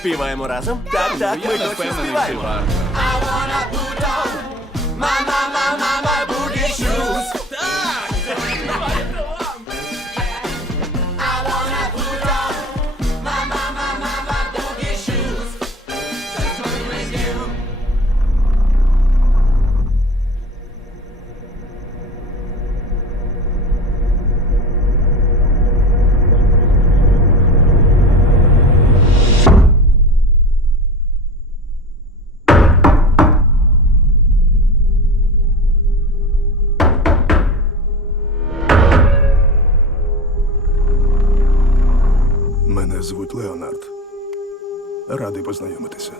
Співаємо разом? Так, так, ми точно впевнений, співаємо. що варто. I wanna put on my boogie shoes. I wanna put on my boogie shoes. Just to be with you. Мене звуть Леонард. Радий познайомитися.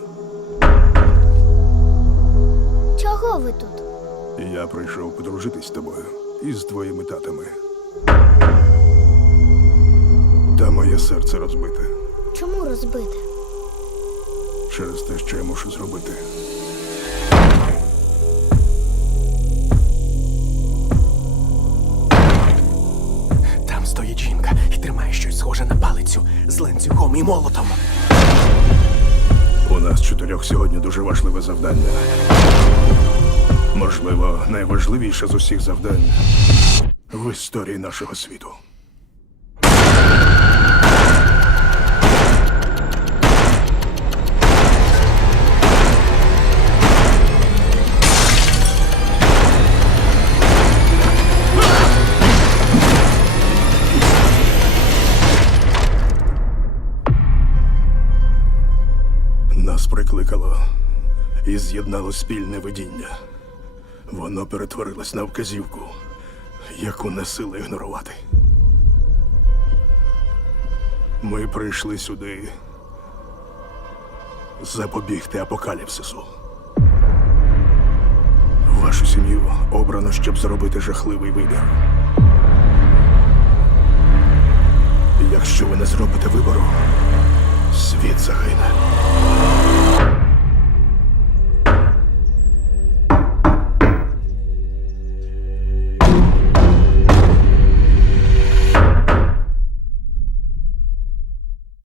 Чого ви тут? Я прийшов подружитись з тобою і з твоїми татами. Та моє серце розбите Чому розбите? через те, що я мушу зробити. Там стоїть жінка і тримає щось схоже на палицю з ланцюгом і молотом. У нас 4 сьогодні дуже важливе завдання. Можливо, найважливіше з усіх завдань в історії нашого світу. Нас прикликало і з'єднало спільне видіння. Воно перетворилось на вказівку, яку не сила ігнорувати. Ми прийшли сюди запобігти апокаліпсису. Вашу сім'ю обрано, щоб зробити жахливий вибір. Якщо ви не зробите вибору, світ загине.